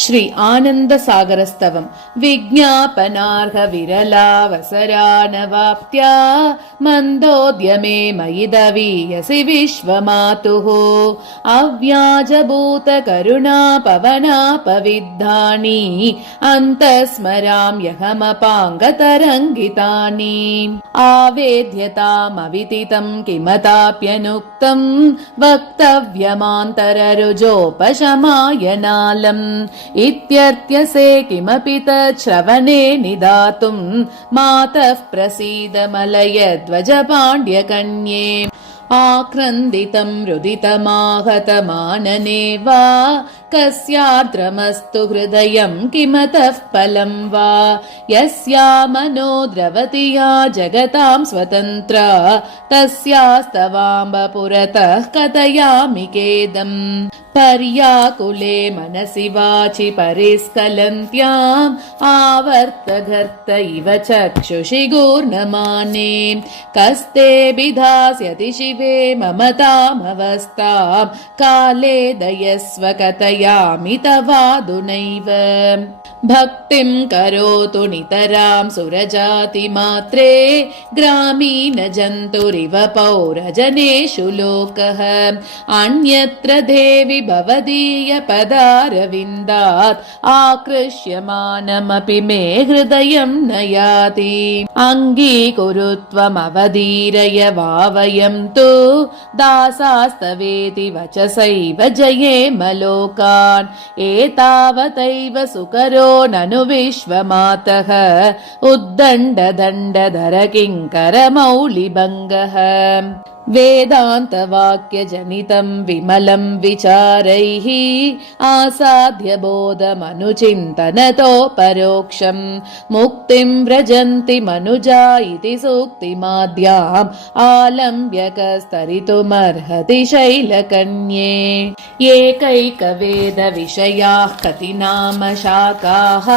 श्री आनन्दसागरस्तवम् विज्ञापनार्ह विरलावसरानवाप्त्या मन्दोद्यमे मयि दवीयसि विश्वमातुः अव्याजभूतकरुणा पवनापविद्धानि अन्तस्मराम्यहमपाङ्गतरङ्गितानि आवेद्यतामविदितं किमताप्यनुक्तम् वक्तव्यमान्तररुजोपशमाय इत्यर्थ्यसे किमपि तच्छ्रवणे निदातुम् मातः प्रसीद मलयध्वजपाण्ड्यकन्ये आक्रन्दितं रुदितमाहतमानने वा कस्यार्द्रमस्तु हृदयं किमतः फलं वा यस्या मनो द्रवति या जगतां स्वतन्त्रा तस्यास्तवाम्ब पुरतः कथयामि केदम् पर्याकुले मनसि वाचि परिस्खलन्त्याम् आवर्तघर्त इव चक्षुषि गूर्णमाने कस्ते विधास्यति शिवे ममतामवस्थाम् काले दयस्व कथयामि तवादुनैव भक्तिं करोतु नितरां सुरजातिमात्रे ग्रामीण जन्तुरिव पौरजनेषु लोकः अन्यत्र देवि भवदीय पदारविन्दात् आकृष्यमानमपि मे हृदयं न याति अङ्गीकुरुत्वमवधीरय वा वयं तु दासास्तवेति वचसैव जयेम लोकान् एतावतैव सुकरो ननु विश्वमातः उद्दण्डदण्डधर किङ्करमौलिभङ्गः वेदान्तवाक्यजनितं विमलं विचारैः आसाद्य बोधमनुचिन्तनतो परोक्षम् मुक्तिं व्रजन्ति मनुजा इति सूक्तिमाद्याम् आलम्ब्यकस्तरितुमर्हति शैलकन्ये एकैकवेदविषयाः कति नाम शाखाः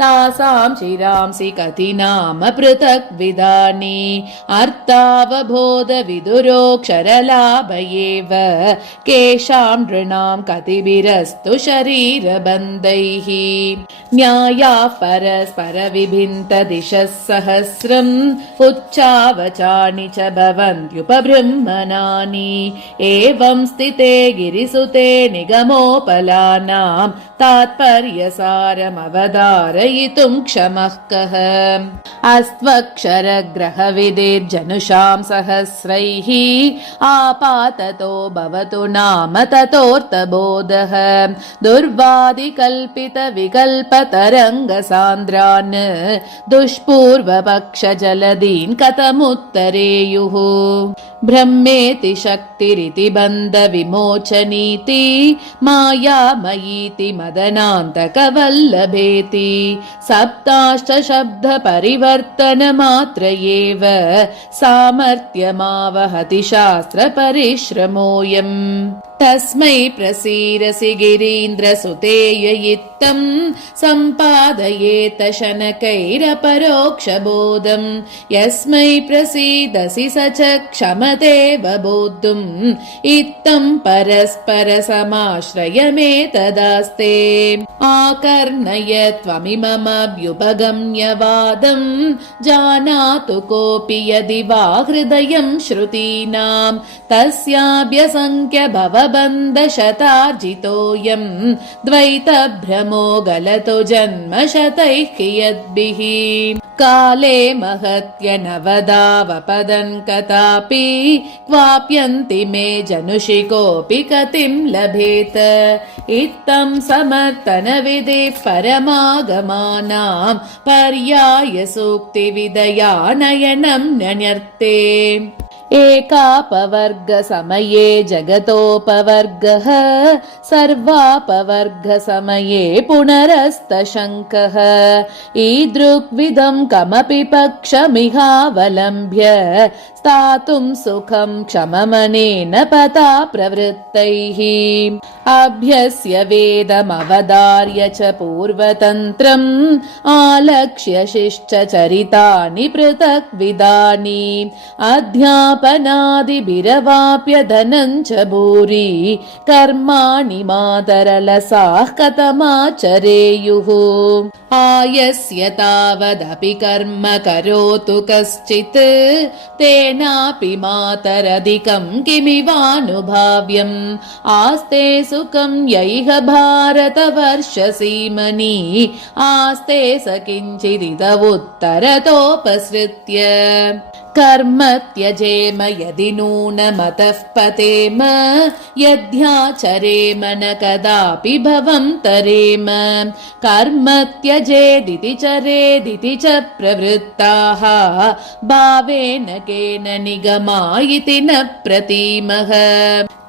तासां चिरांसि कति नाम पृथक् विधानि अर्थावबोधविदुरोक्षरलाभ एव केषां नृणां कतिभिरस्तु शरीरबन्धैः न्यायाः परस्परविभिन्नदिशः सहस्रम् उच्चावचानि च भवन्त्युपबृंहणानि एवं स्थिते गिरिसुते निगमोपलानां तात्पर्यसारमवधारयितुं क्षमः कः अस्त्वक्षरग्रहविदेर्जनुषां सहस्रैः आपाततो भवतु नाम ततोऽर्थबोधः दुर्वादिकल्पितविकल्पतरङ्गसान्द्रान् दुष्पूर्वपक्षजलदीन् कथमुत्तरेयुः ब्रह्मेति शक्तिरिति बन्धविमोचनीति मायामयीति मदनान्तकवल्लभेति सप्ताष्टशब्दपरिवर्तनमात्र एव सामर्थ्यमावहति शास्त्रपरिश्रमोऽयम् तस्मै प्रसीरसि गिरीन्द्रसुते ययित्तं सम्पादयेत शनकैरपरोक्षबोधम् यस्मै प्रसीदसि स च क्षमतेव बोद्धुम् इत्थं परस्परसमाश्रयमेतदास्ते आकर्णय त्वमिममभ्युपगम्यवादम् जानातु कोऽपि यदि वा हृदयं श्रुतीनां तस्याभ्यसङ्ख्य भवबन्धशतार्जितोऽयं द्वैतभ्रमो गलतो जन्मशतैः कियद्भिः काले महत्य नवदावपदन् कथापि क्वाप्यन्ति मे जनुषि कोऽपि कतिं लभेत इत्थं समर्थनविधिः परमागमानां पर्यायसूक्तिविधया नयनं न्यन्यर्थे एकापवर्गसमये जगतोपवर्गः सर्वापवर्गसमये पुनरस्तशङ्कः ईदृग्विधं कमपि पक्षमिहावलम्ब्य स्थातुं सुखं क्षममनेन पता प्रवृत्तैः अभ्यस्य वेदमवदार्य च पूर्वतन्त्रम् आलक्ष्य शिष्टचरितानि पृथक्विदानि अध्यापनादिभिरवाप्य धनं च भूरि कर्माणि मातरलसाः कथमाचरेयुः आयस्य तावदपि कर्म करोतु कश्चित् तेनापि मातरधिकं किमिवानुभाव्यम् आस्ते सुखं यैह भारतवर्षसीमनि आस्ते स किञ्चिदिदवुत्तरतोपसृत्य कर्म त्यजेम यदि नूनमतः पतेम यद्याचरेम न कदापि भवं तरेम कर्म त्यजेदिति चरेदिति च प्रवृत्ताः भावेन केन निगमा इति न प्रतीमः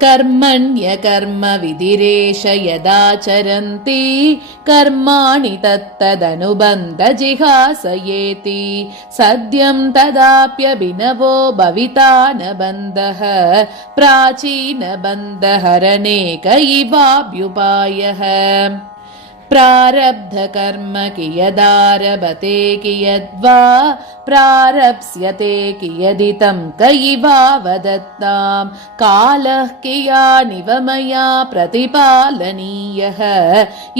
कर्मण्यकर्म विधिरेष यदाचरन्ति कर्माणि तत्तदनुबन्ध जिहासयेति सद्यं तदाप्यभिनवो भविता न बन्धः प्राचीनबन्धहरणेक इवाभ्युपायः प्रारब्ध कर्म कियदारभते कियद्वा प्रारप्स्यते कियदितं कयिवावदत्तां कालः कियानिव मया प्रतिपालनीयः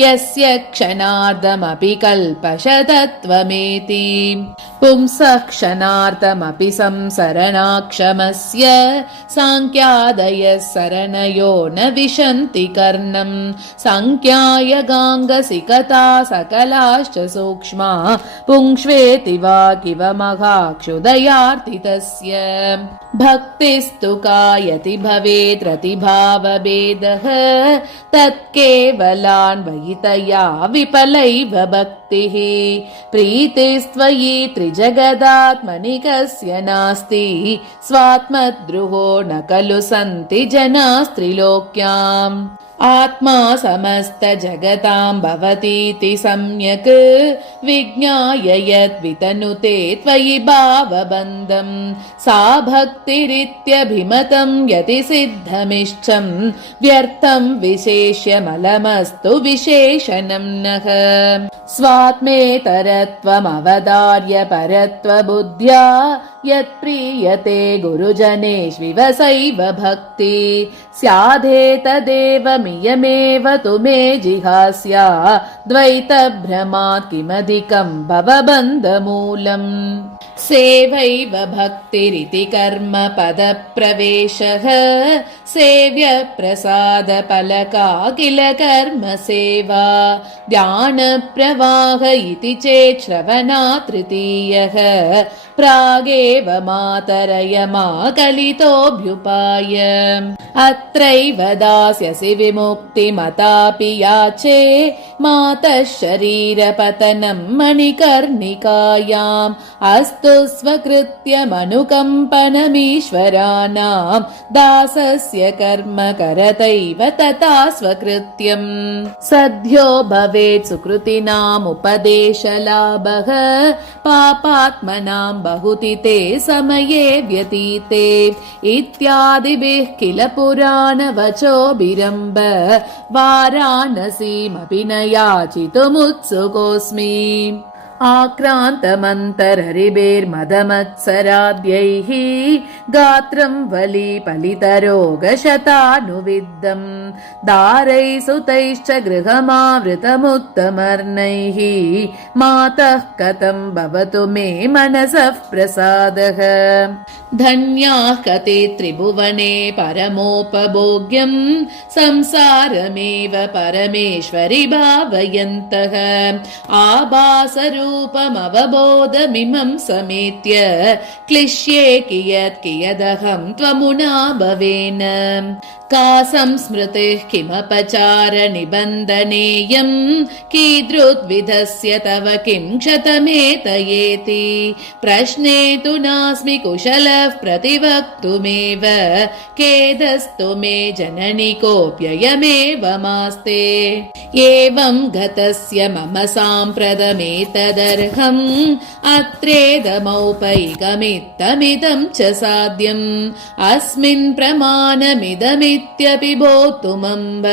यस्य क्षणार्धमपि कल्पशतत्वमेति पुंसः क्षणार्धमपि संसरणाक्षमस्य सांख्यादयः सरणयो न विशन्ति कर्णम् सांख्यायगाङ्गसिकता सकलाश्च सूक्ष्मा पुंक्ष्वेति वा किव महाक्षुदयार्थितस्य भक्तिस्तु कायति भवेत् रतिभावभेदः तत्केवलान्वयितया विफलैव भक्तिः प्रीतिस्त्वयि त्रिजगदात्मनि कस्य नास्ति स्वात्मद्रुहो न खलु सन्ति जनास्त्रिलोक्याम् आत्मा समस्त जगतां भवतीति सम्यक् विज्ञाय यद्वितनुते त्वयि भावबन्धं सा भक्तिरित्यभिमतं यति सिद्धमिष्टं व्यर्थं विशेष्यमलमस्तु विशेषणं नः स्वात्मेतरत्वमवदार्य परत्वबुद्ध्या यत्प्रीयते गुरुजनेष्विव सैव भक्ति स्यादेतदेवमियमेव तु मे जिहास्या द्वैतभ्रमात् किमधिकं भवबन्धमूलम् सेवैव भक्तिरिति कर्म पदप्रवेशः सेव्य प्रसाद फलका किल कर्म सेवा ध्यानप्रवाह इति चेत् श्रवणा तृतीयः प्रागेव मातरयमा कलितोऽभ्युपाय अत्रैव दास्यसि विमुक्तिमतापि याचे मातः शरीरपतनं मणिकर्णिकायाम् अस्तु स्वकृत्यमनुकम्पनमीश्वराणां दासस्य कर्म करतैव तथा स्वकृत्यम् सद्यो भवेत् सुकृतिनामुपदेशलाभः पापात्मनां बहुतिते समये व्यतीते इत्यादिभिः किल पुराणवचोभिरम्भ वाराणसीमपि न याचितुमुत्सुकोऽस्मि आक्रान्तमन्तररिभिर्मदमत्सराद्यैः गात्रं वलीपलितरोगशतानुविद्धम् दारैः सुतैश्च गृहमावृतमुत्तमर्णैः मातः कथं भवतु मे मनसः प्रसादः धन्याः कते त्रिभुवने परमोपभोग्यम् संसारमेव परमेश्वरि भावयन्तः आभासरूपमवबोधमिमं समेत्य क्लिश्ये कियत् कियदहं त्वमुना भवेन का संस्मृतिः किमपचार निबन्धनेयम् कीदृद्विधस्य तव किं क्षतमेतयेति प्रश्ने तु नास्मि कुशलः प्रतिवक्तुमेव खेदस्तु मे जननि कोऽप्ययमेव मास्ते एवं गतस्य मम साम्प्रतमेतद तदर्हम् अत्रेदमौपैकमित्तमिदं च साध्यम् अस्मिन् प्रमाणमिदमित्यपि बोद्धुमम्ब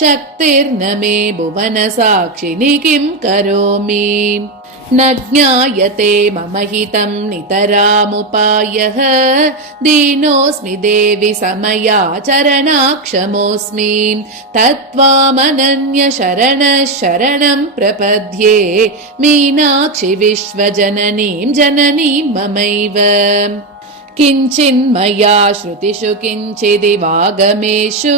शक्तिर्न मे भुवनसाक्षिणि किं करोमि न ज्ञायते मम हितं नितरामुपायः दीनोऽस्मि देवि समयाचरणाक्षमोऽस्मि तत्त्वामनन्य शरणः शरणं प्रपद्ये मीनाक्षि विश्वजननीं जननीं ममैव किञ्चिन्मया श्रुतिषु किञ्चिदिवागमेषु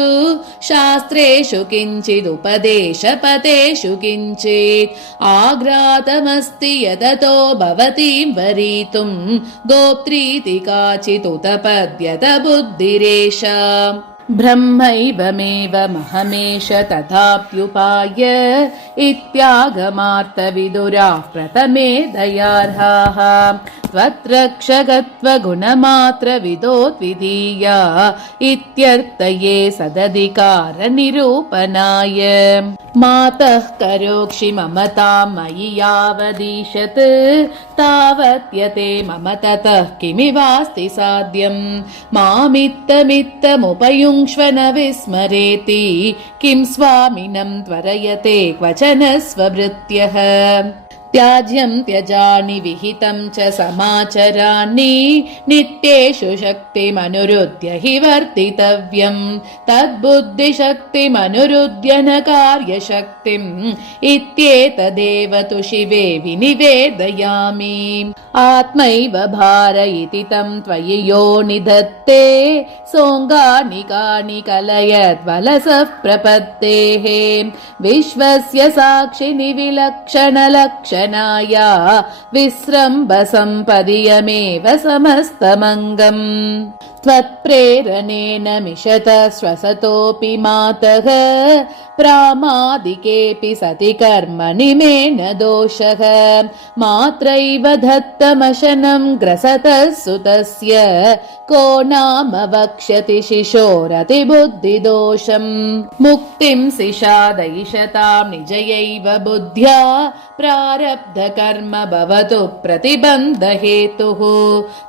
शास्त्रेषु किञ्चिदुपदेशपदेषु किञ्चित् आघ्रातमस्ति यदतो भवतीं वरीतुं गोप्त्रीति काचिदुतपद्यत बुद्धिरेषा ब्रह्मैवमेवमहमेष तथाप्युपाय इत्यागमार्तविदुराः प्रथमे दयार्हाः त्वत्रक्षकत्वगुणमात्रविदोद्विधीया इत्यर्थये सदधिकारनिरूपणाय मातः करोक्षि ममतां मयि यावदीशत् तावत्यते मम ततः किमिवास्ति साध्यम् मामित्तमित्तमुपयुङ्क्ष्व न विस्मरेति किं स्वामिनं त्वरयते क्वचन स्वभृत्यः त्याज्यं त्यजानि विहितं च समाचराणि नित्येषु शक्तिमनुरुध्य हि वर्तितव्यम् तद्बुद्धिशक्तिमनुरुध्य न कार्यशक्तिम् इत्येतदेव तु शिवे विनिवेदयामि आत्मैव भार इति तं त्वयि यो निधत्ते सोऽङ्गानि कलयद्वलसः प्रपत्तेः विश्वस्य साक्षिणि विलक्षणलक्षणाया विस्रम्भ सम्पदीयमेव समस्तमङ्गम् त्वत्प्रेरणेन मिषत श्वसतोऽपि मातः प्रामादिकेऽपि सति कर्मणि मे न दोषः मात्रैव दत्तमशनं ग्रसतः सुतस्य को नाम वक्ष्यति शिशोरतिबुद्धिदोषम् मुक्तिं सिषादयिषतां निजयैव बुद्ध्या प्रारब्धकर्म भवतु प्रतिबन्धहेतुः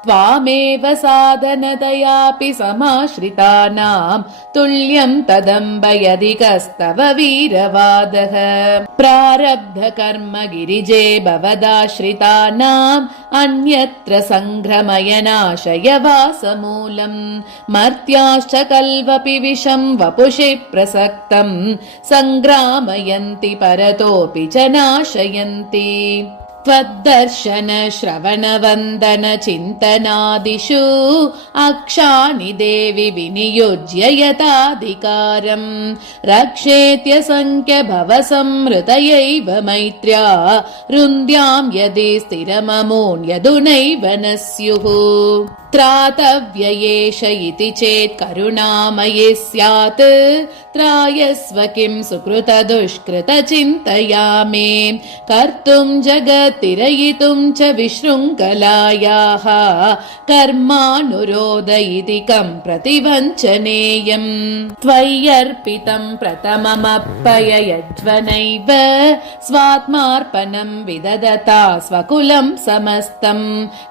त्वामेव साधनतयापि समाश्रितानां तुल्यं तदम्ब यदि कस्तव वीरवादः प्रारब्धकर्म गिरिजे भवदाश्रितानाम् अन्यत्र सङ्घ्रमयनाशयवासमूलम् मर्त्याश्च कल्वपि विषं वपुषि प्रसक्तं सङ्ग्रामयन्ति परतोऽपि च नाशयन्ति त्वद्दर्शन श्रवणवन्दन चिन्तनादिषु अक्षानि देवि विनियोज्य यताधिकारम् रक्षेत्यसङ्ख्य भवसंहृतयैव मैत्र्या रुन्द्यां यदि स्थिरममून्यदुनैव न स्युः त्रातव्ययेष इति चेत् करुणामये स्यात् त्रायस्व किं सुकृत दुष्कृत चिन्तयामे कर्तुं जगत्तिरयितुं च विशृङ्खलायाः कर्मानुरोध इति कं प्रतिवञ्चनेयम् त्वय्यर्पितं प्रथममप्पययध्वनैव स्वात्मार्पणं विदधता स्वकुलं समस्तं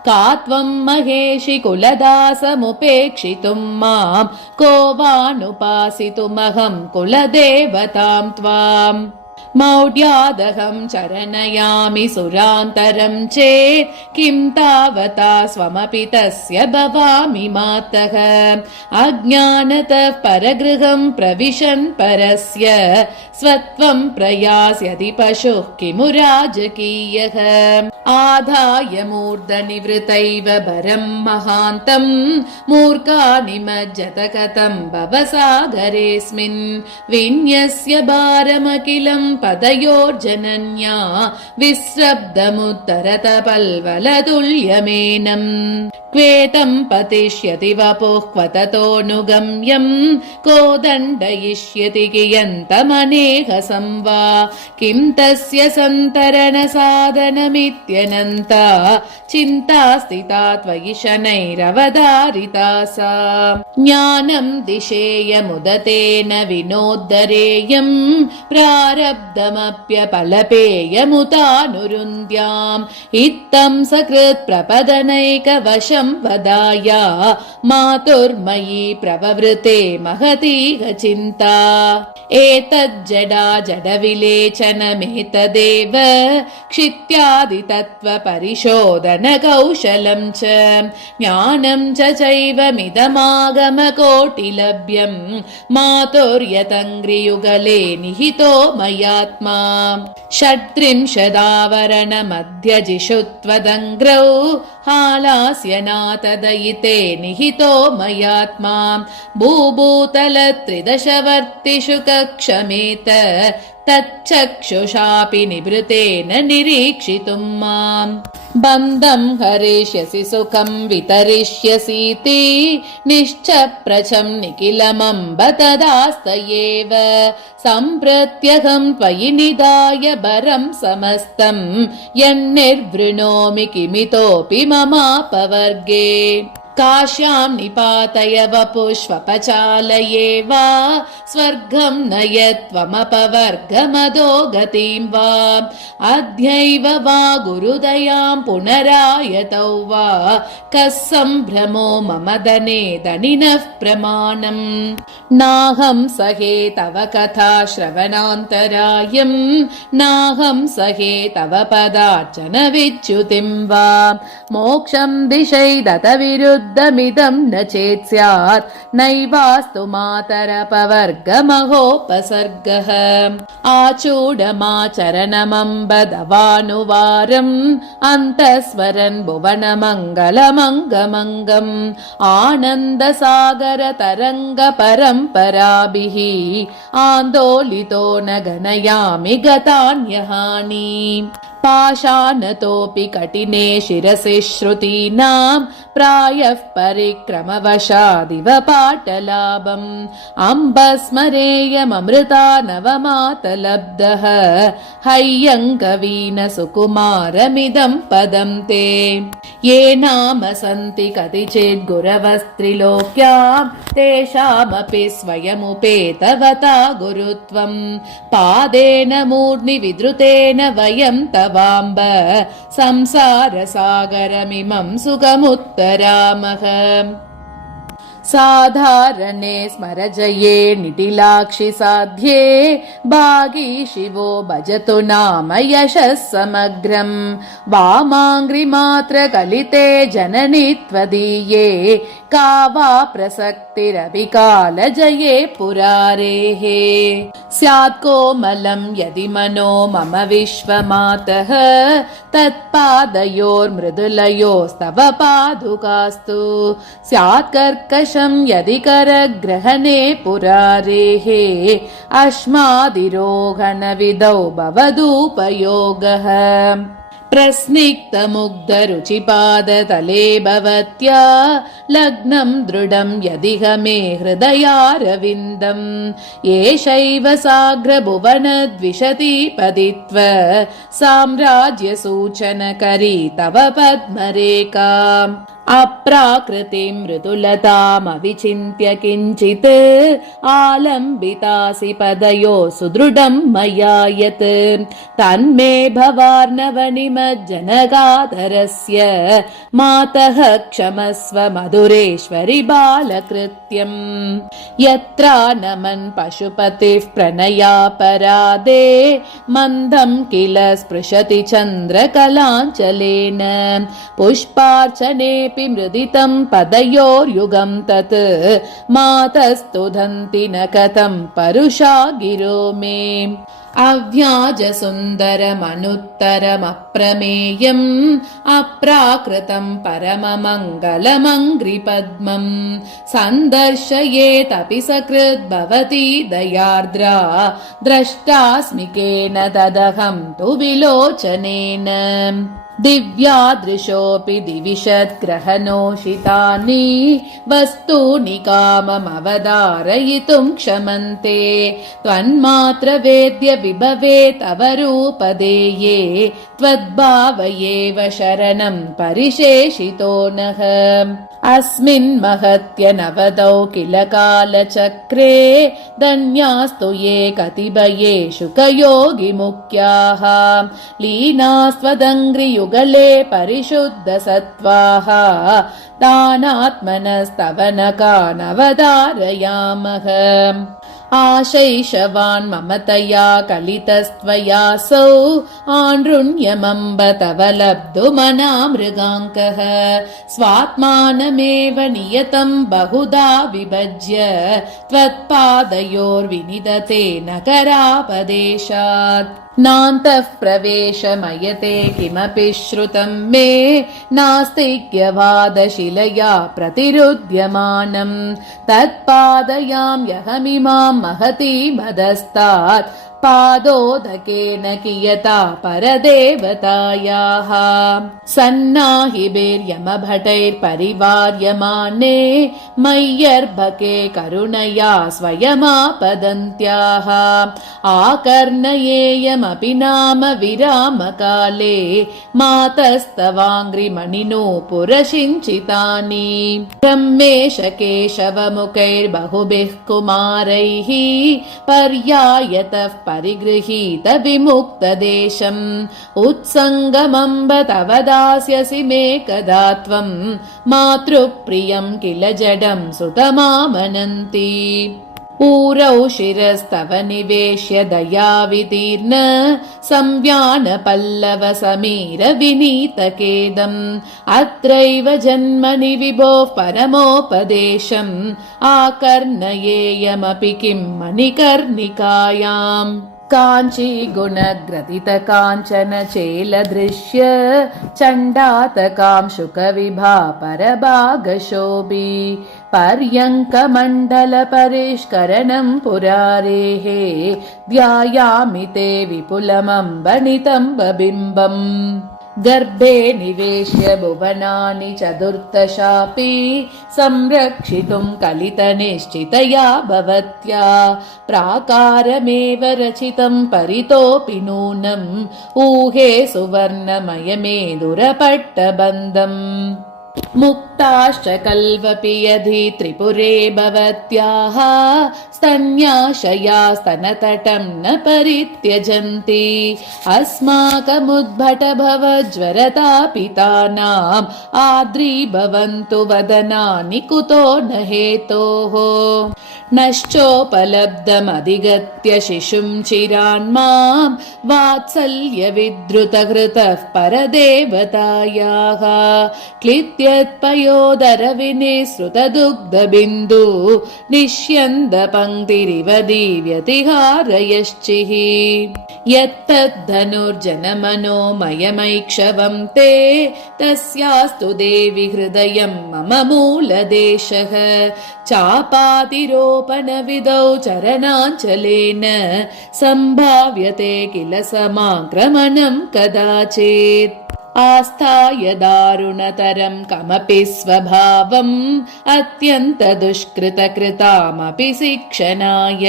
का त्वं महेशि कुलदासमुपेक्षितुं मां को वानुपासितुमहं कुलदेवतां त्वाम् मौढ्यादहं चरणयामि सुरान्तरं चेत् किं तावता स्वमपि तस्य भवामि मातः अज्ञानतः परगृहं प्रविशन् परस्य स्वत्वं प्रयास्यति पशुः किमु राजकीयः आधाय मूर्धनिवृतैव भरं महान्तं मूर्खानि मज्जत कथं भवसागरेऽस्मिन् विन्यस्य भारमखिलं पदयोर्जनन्या विस्रब्धमुत्तरत पल्वलतुल्यमेनम् क्वेतं पतिष्यति वपुः क्वततोऽनुगम्यम् को दण्डयिष्यति कियन्तमनेहसं वा किं तस्य सन्तरणसाधनमित्यनन्ता चिन्ता स्थिता त्वयि शनैरवधारिता सा ज्ञानं दिशेयमुदतेन विनोद्धरेयम् प्रारब्ध शब्दमप्यपलपेयमुतानुरुन्द्याम् इत्थं सकृत् प्रपदनैकवशं वदाया मातुर्मयी प्रववृते महतीह चिन्ता एतज्जडा जडविलेचनमेतदेव क्षित्यादितत्त्वपरिशोधनकौशलं च ज्ञानं च चैवमिदमागमकोटिलभ्यं मातुर्यतङ्घ्रियुगले निहितो मयात्मा षट्त्रिंशदावरणमध्यजिषुत्वदङ्घ्रौ हालास्यनाथदयिते निहितो मयात्मा भूभूतलत्रिदशवर्तिषु कक्षमेत तच्चक्षुषापि निभृतेन निरीक्षितुं माम् बन्धं हरिष्यसि सुखं वितरिष्यसीति निश्चप्रचं निखिलमम्ब तदास्तयेव सम्प्रत्यहं त्वयि निधाय भरं समस्तं यन्निर्वृणोमि किमितोऽपि ममापवर्गे काश्यां निपातय वपुष्वपचालये वा स्वर्गं नयत्वमपवर्गमदो गतिं वा अद्यैव वा गुरुदयां पुनरायतौ वा कः सम्भ्रमो मम धने धनिनः प्रमाणम् नाहं सहे तव कथा श्रवणान्तरायं नाहं सहे तव पदार्चन विच्युतिं वा मोक्षं दिशैदत विरुद्धमिदं न चेत् स्यात् नैवास्तु मातरपवर्गमहोपसर्गः आचूडमाचरणमम्बदवानुवारम् अन्तस्वरन् भुवनमङ्गलमङ्गमङ्गम् आनन्दसागरतरङ्गपरम्पराभिः आन्दोलितो न गणयामि गतान्यहानि पाषाणतोऽपि कठिने शिरसि श्रुतीनां प्रायः परिक्रमवशादिव पाटलाभम् अम्बस्मरेयममृता नवमातलब्धः हय्यङ्कवीन सुकुमारमिदं पदं ते ये नाम सन्ति कतिचित् गुरवस्त्रिलोक्यां तेषामपि स्वयमुपेतवता गुरुत्वं पादेन मूर्ध्नि विधृतेन वयं तवाम्ब संसारसागरमिमं सुखमुत्तरामः साधारणे स्मरजये निटिलाक्षि साध्ये भागी शिवो भजतु नाम यशः समग्रम् वामाङ्घ्रिमात्र कलिते जननि त्वदीये का वा प्रसक्तिरविकालजये पुरारेः स्यात् कोमलं यदि मनो मम विश्वमातः तत्पादयोर्मृदुलयोस्तव पादुकास्तु स्यात् कर्कश यदि करग्रहणे पुरारेः अश्मादिरोहणविधौ भवदुपयोगः प्रस्निग्धमुग्धरुचिपादतले भवत्या लग्नं दृढं यदिह मे हृदयारविन्दम् एषैव साग्रभुवनद्विषति पदित्व साम्राज्यसूचनकरी तव पद्मरेखा अप्राकृतिं मृदुलतामविचिन्त्य किञ्चित् आलम्बितासि पदयो सुदृढं मया यत् तन्मे भवार्णवनिमज्जनगाधरस्य मातः क्षमस्व मधुरेश्वरि बालकृत्यम् यत्रानमन् पशुपतिः प्रणयापराधे मन्दं किल स्पृशति चन्द्रकलाञ्चलेन पुष्पार्चने मृदितं पदयोर्युगं तत् मातस्तुधन्ति न कथं परुषा गिरो मे अव्याजसुन्दरमनुत्तरमप्रमेयम् अप्राकृतं परममङ्गलमङ्घ्रिपद्मम् सन्दर्शयेदपि सकृद्भवती दयार्द्रा द्रष्टास्मि केन तदहं तु विलोचनेन दिव्यादृशोऽपि दिविशद्ग्रहणोषितानि वस्तूनि काममवधारयितुं क्षमन्ते त्वन्मात्र वेद्य विभवे तव रूपदेये त्वद्भाव एव शरणं परिशेषितो नः अस्मिन् महत्यनवदौ किल कालचक्रे धन्यास्तु ये कतिपयेषु कयोगिमुख्याः लीनास्त्वदङ्घ्रियुगले परिशुद्धसत्त्वाः तानात्मनस्तवनकानवधारयामः आशैशवान् ममतया कलितस्त्वयासौ आनृण्यमम्ब तव लब्धुमना मृगाङ्कः स्वात्मानमेव नियतं बहुधा विभज्य त्वत्पादयोर्विनिदते नकरापदेशात् नान्तः प्रवेशमयते किमपि श्रुतं मे नास्तिक्यवादशिलया प्रतिरुध्यमानं तत्पादयाम्यहमिमां महतीमदस्तात् पादोदकेन कियता परदेवतायाः सन्नाहिभिर्यमभटैर्परिवार्यमाने मय्यर्भके करुणया स्वयमापदन्त्याः आकर्णयेयमपि नाम विरामकाले मातस्तवाङ्घ्रिमणिनो पुरशिञ्चितानि ब्रह्मेश केशवमुखैर्बहुभिः कुमारैः पर्यायतः परिगृहीत विमुक्तदेशम् उत्सङ्गमम्ब तव दास्यसि मे कदा त्वम् मातृप्रियम् किल जडम् सुतमामनन्ति ऊरौ शिरस्तव निवेश्य दयावितीर्न संव्यानपल्लव समीर विनीतकेदम् अत्रैव जन्मनि विभोः परमोपदेशम् आकर्णयेयमपि किं मणिकर्णिकायाम् काञ्ची गुणग्रथित काञ्चन चेलदृश्य चण्डातकां शुकविभा परभागशोभी पर्यङ्कमण्डल परिष्करणं पुरारेः ध्यायामि ते विपुलमम्बनितम्ब बिम्बम् गर्भे निवेश्य भुवनानि चतुर्दशापि संरक्षितुं कलितनिश्चितया भवत्या प्राकारमेव रचितं परितोऽपि नूनम् ऊहे सुवर्णमयमेदुरपट्टबन्धम् मुक्ताश्च कल्वपि यदि त्रिपुरे भवत्याः स्तन्याशयास्तनतटं न परित्यजन्ति अस्माकमुद्भट भवज्वरतापितानाम् आद्रीभवन्तु वदनानि कुतो न हेतोः नश्चोपलब्धमधिगत्य शिशुं चिरान्मां वात्सल्यविधृतघृतः परदेवतायाः क्लित्यत्पयोदरविनिसृतदुग्धबिन्दु निष्यन्दपङ्क्तिरिव दीव्यतिहारयश्चिः यत्तद्धनुर्जनमनोमयमैक्षवं ते तस्यास्तु देवि हृदयं मम मूलदेशः चापातिरोपणविधौ चरणाञ्चलेन सम्भाव्यते किल समाक्रमणं कदाचित् आस्थाय दारुणतरं कमपि स्वभावम् अत्यन्तदुष्कृतकृतामपि शिक्षणाय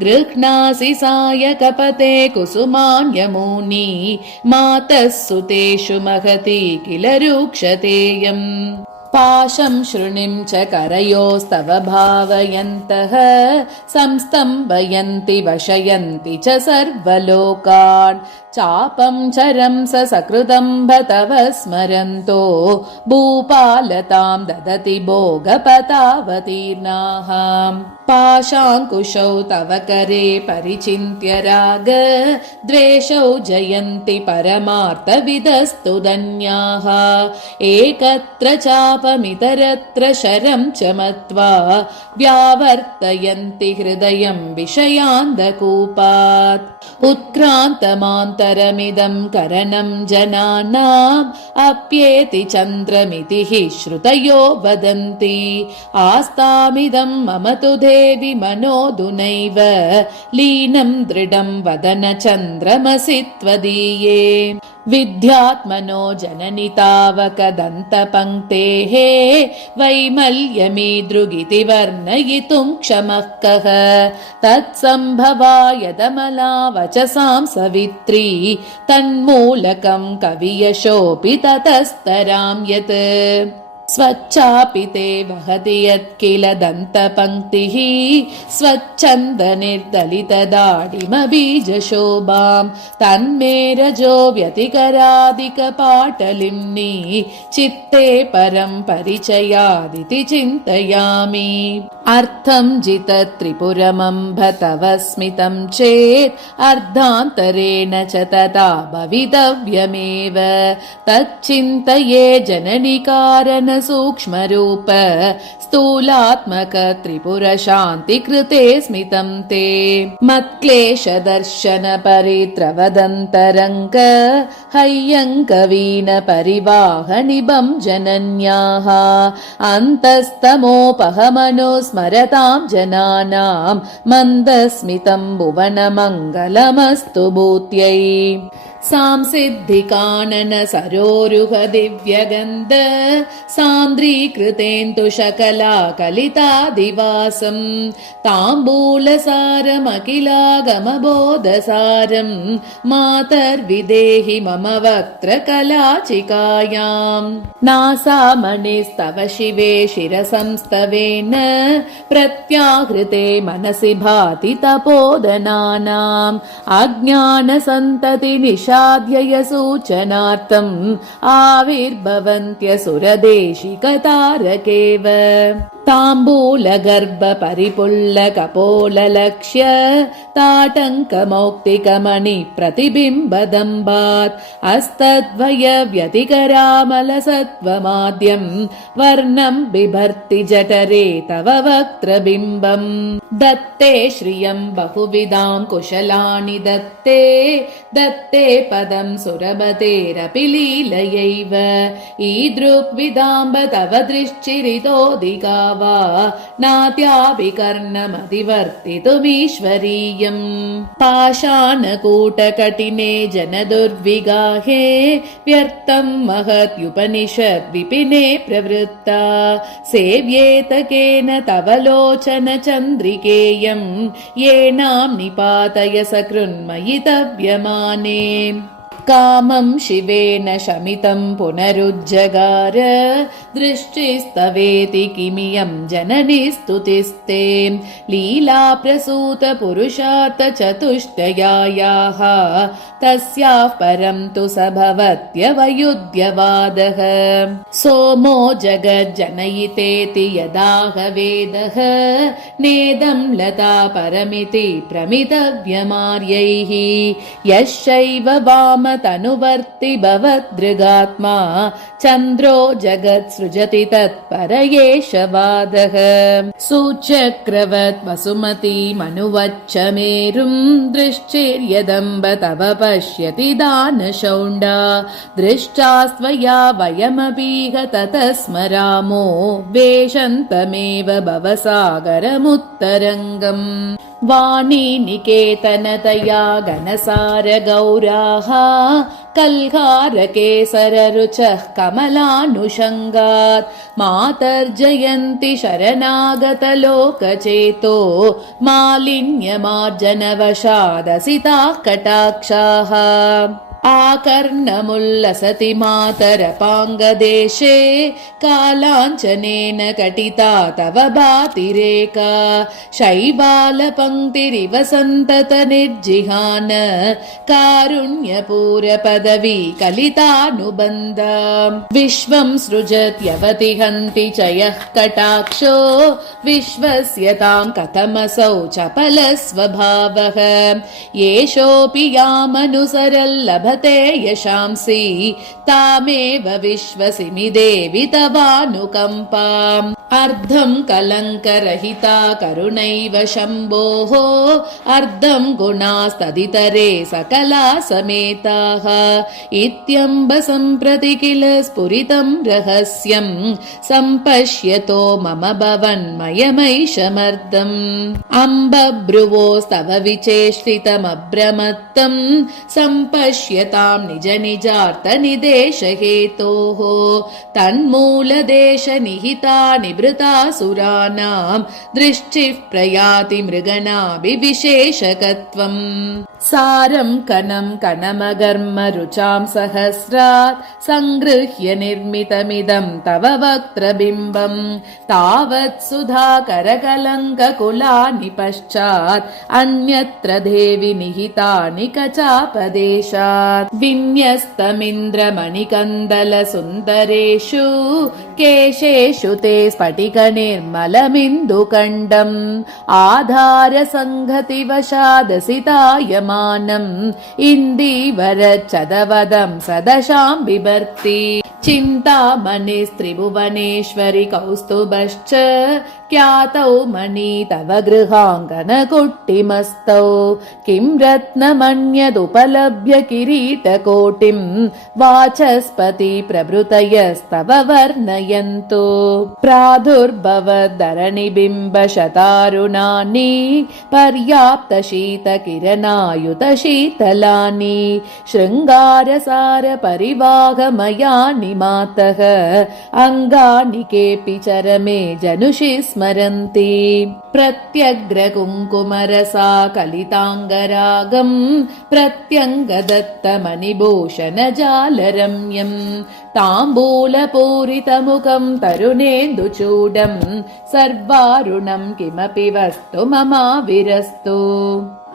गृह्णासि सायकपते कुसुमान्यमूनि मातः सुतेषु महती किल रूक्षतेयम् पाशं शृणिं च करयोस्तव भावयन्तः संस्तम्भयन्ति वशयन्ति च सर्वलोकान् चापं चरं सकृदम्ब तव स्मरन्तो भूपालतां ददति भोगपतावतीर्णाः पाशाङ्कुशौ तव करे परिचिन्त्य राग द्वेषौ जयन्ति परमार्थविदस्तु धन्याः एकत्र चापमितरत्र शरं च मत्वा व्यावर्तयन्ति हृदयं विषयान्धकूपात् उत्क्रान्तमान्तरमिदं करणं जनानाम् अप्येति चन्द्रमिति हि श्रुतयो वदन्ति आस्तामिदं मम तु देवि मनोदुनैव लीनं दृढं वदन चन्द्रमसि त्वदीये विद्यात्मनो जननि तावकदन्तपङ्क्तेः वैमल्यमीदृगिति वर्णयितुं क्षमः कः तत्सम्भवायदमला वचसां सवित्री तन्मूलकं कवियशोऽपि ततस्तरां यत् स्वच्छापि ते वहति यत्किल दन्तपङ्क्तिः स्वच्छन्दनिर्दलितदाडिमबीजशोभां तन्मे रजो व्यतिकरादिकपाटलिम्नि चित्ते परं परिचयादिति चिन्तयामि अर्थं जितत्रिपुरमम्भ तव स्मितं चेत् अर्धान्तरेण च तथा भवितव्यमेव तच्चिन्तये जननि कारण सूक्ष्मरूप स्थूलात्मक त्रिपुर शान्ति कृते स्मितं ते मत्क्लेशदर्शन परित्रवदन्तरङ्ग हैयङ्कवीन परिवाहनिबं जनन्याः अन्तस्तमोपहमनो स्मरतां जनानां मन्दस्मितं भुवनमङ्गलमस्तु भूत्यै सांसिद्धिकानन सरोरुह दिव्यगन्ध सान्द्रीकृतेन्दुशकला कलितादिवासं ताम्बूलसारमखिलागमबोधसारं मातर्विदेहि मम वक्त्रकलाचिकायाम् नासामणिस्तव शिवे शिरसंस्तवेन प्रत्याहृते मनसि भाति तपोदनानाम् अज्ञानसन्तति सूचनार्थम् आविर्भवन्त्यसुरदेशिकतारकेव ताम्बूलगर्भ परिपुल्लकपोललक्ष्य ताटङ्कमौक्तिकमणि प्रतिबिम्बदम्बात् हस्तद्वय व्यतिकरामलसत्त्वमाद्यं वर्णं बिभर्ति जठरे तव वक्त्रबिम्बम् दत्ते श्रियं बहुविधां कुशलानि दत्ते दत्ते पदं सुरभतेरपि लीलयैव ईदृग्विदाम्ब तव दृश्चिरितोदिका वा नात्याभिकर्णमधिवर्तितुमीश्वरीयम् पाषाणकूटकटिने जनदुर्विगाहे व्यर्थं महत्युपनिषद्विपिने प्रवृत्ता सेव्येत केन तव लोचन चन्द्रिकेयं येनां निपातय सकृन्मयि तव्यमाने कामं शिवेन शमितं पुनरुज्जगार दृष्टिस्तवेति किमियं जननी स्तुतिस्ते लीलाप्रसूत पुरुषार्थ चतुष्टयायाः तस्याः परं तु स भवत्यवयुध्यवादः सोमो जगज्जनयितेति यदाह वेदः नेदं लता परमिति प्रमितव्यमार्यैः यश्चैव वाम तनुवर्ति भवदृगात्मा चन्द्रो जगत् सृजति तत्परयेष वादः सुचक्रवत् वसुमती मनुवच्च मेरुं दृश्चिर्यदम्ब तव पश्यति दानशौण्डा दृष्टास्त्वया वयमपीह ततः स्मरामो वेशन्तमेव भवसागरमुत्तरङ्गम् वाणी निकेतनतया घनसार गौराः कल्हारकेसररुचः कमलानुषङ्गात् मातर्जयन्ति शरणागतलोकचेतो मालिन्यमार्जनवशादसिताः कटाक्षाः आकर्णमुल्लसति मातरपाङ्गदेशे कालाञ्चनेन कटिता तव भातिरेका शैबालपङ्क्तिरिव सन्तत निर्जिहान कारुण्यपूरपदवी कलितानुबन्ध विश्वं सृजत्यवतिहन्ति च यः कटाक्षो विश्वस्य तां कथमसौ चपलस्वभावः येषोऽपि यामनुसरल्लभ यशांसि तामेव विश्वसिमि देवि तवानुकम्पाम् अर्धं कलङ्करहिता करुणैव शम्भोः अर्धं गुणास्तदितरे सकला समेताः इत्यम्ब सम्प्रति किल स्फुरितं रहस्यं सम्पश्यतो मम भवन्मयमैशमर्दम् अम्बभ्रुवोस्तव विचेष्टितमभ्रमत्तं सम्पश्यतां निज निजार्थनिदेशहेतोः तन्मूलदेशनिहिता निभृतासुराणां दृष्टिः प्रयाति मृगणाभिविशेषकत्वम् सारं कणं कणमगर्म रुचां सहस्रात् सङ्गृह्य निर्मितमिदं तव वक्त्रबिम्बम् तावत् सुधाकरकलङ्ककुलानि पश्चात् अन्यत्र देवि निहितानि कचापदेशात् विन्यस्तमिन्द्रमणिकन्दलसुन्दरेषु केशेषु ते स्फटिकनिर्मलमिन्दुकण्डम् आधारसङ्गतिवशादसितायमानम् इन्दीवरच्छदवदं सदशां बिभर्ति चिन्तामणिस्त्रिभुवनेश्वरि कौस्तुभश्च ख्यातौ मणि तव गृहाङ्गनकुट्टिमस्तौ किं रत्नमन्यदुपलभ्य किरीटकोटिं वाचस्पति प्रभृतयस्तव वर्णयन्तु प्रादुर्भवद्धरणिबिम्बशतारुणानि पर्याप्तशीतकिरणायुतशीतलानि शृङ्गारसारपरिवाहमयानि मातः अङ्गानि केऽपि चरमे जनुषि स्मरन्ति प्रत्यग्रकुङ्कुमरसा कलिताङ्गरागम् प्रत्यङ्गदत्तमणिभूषणजालरम्यम् ताम्बूलपूरितमुखं तरुणेन्दुचूडम् सर्वारुणं किमपि वस्तु ममाविरस्तु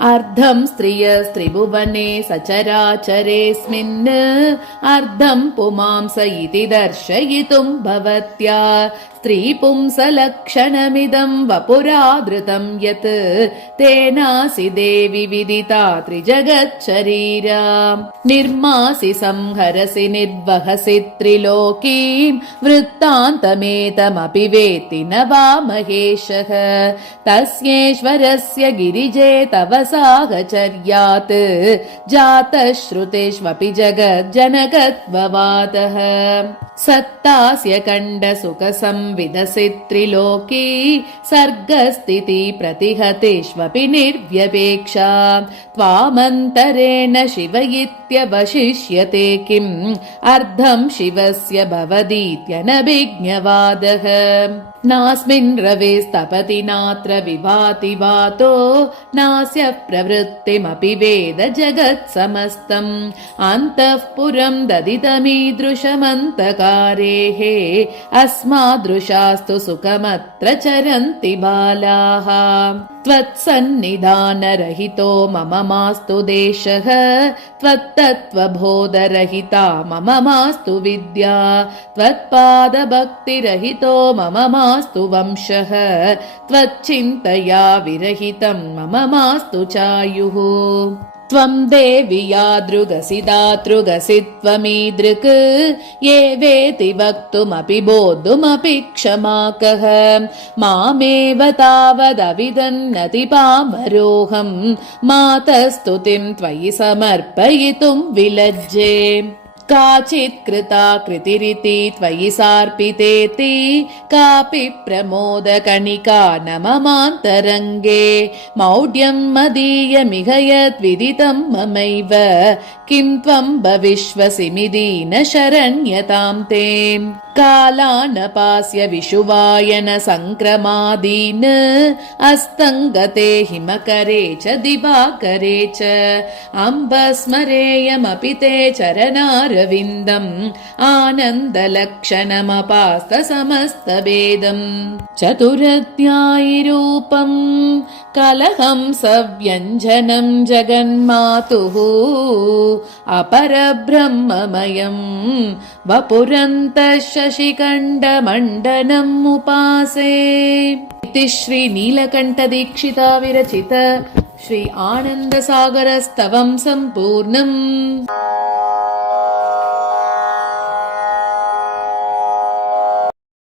अर्धं स्त्रियस्त्रिभुवने सचराचरेऽस्मिन् अर्धं पुमांस इति दर्शयितुं भवत्या स्त्रीपुंसलक्षणमिदं वपुरादृतं यत् तेनासि देवि विदिता त्रिजगच्छरीरा निर्मासि संहरसि निर्वहसि त्रिलोकीं वृत्तान्तमेतमपि वेत्ति न वा महेशः तस्येश्वरस्य गिरिजे तव साहचर्यात् जातश्रुतेष्वपि जगज्जनकत्ववादः सत्तास्य खण्डसुखसंविदसि त्रिलोकी सर्गस्थिति प्रतिहतेष्वपि निर्व्यपेक्षा त्वामन्तरेण शिव इत्यवशिष्यते किम् अर्धं शिवस्य भवदीत्यनभिज्ञवादः नास्मिन् रवेस्तपति नात्र विभाति वातो नास्य प्रवृत्तिमपि वेद जगत्समस्तम् अन्तःपुरं ददितमीदृशमन्तकारेः अस्मादृशास्तु सुखमत्र चरन्ति बालाः त्वत्सन्निधानरहितो मम मास्तु देशः त्वत्तत्त्वबोधरहिता मम मास्तु विद्या त्वत्पादभक्तिरहितो मम मास्तु वंशः त्वच्चिन्तया विरहितं मम मास्तु चायुः त्वं देवि यादृगसि दातृगसि त्वमीदृक् ये वेति वक्तुमपि बोद्धुमपि क्षमाकः मामेव तावदविदन्नति पामरोऽहं मातस्तुतिं त्वयि समर्पयितुं विलज्जे काचित् कृता कृतिरिति त्वयि सार्पितेति कापि प्रमोदकणिका न ममान्तरङ्गे मौढ्यं मदीयमिह यद्विदितं ममैव किं त्वं भविष्यसिमिदीन शरण्यतां ते कालानपास्य विषुवायन सङ्क्रमादीन् अस्तङ्गते हिमकरे च दिवाकरे च अम्बस्मरेयमपि ते चरणारविन्दम् आनन्दलक्षणमपास्त समस्तभेदम् चतुरध्यायिरूपम् कलहंसव्यञ्जनं जगन्मातुः अपरब्रह्ममयम् वपुरन्तः शशिखण्डमण्डनम् उपासे इति श्री नीलकण्ठदीक्षिता विरचित श्री आनन्दसागरस्तवं सम्पूर्णम्।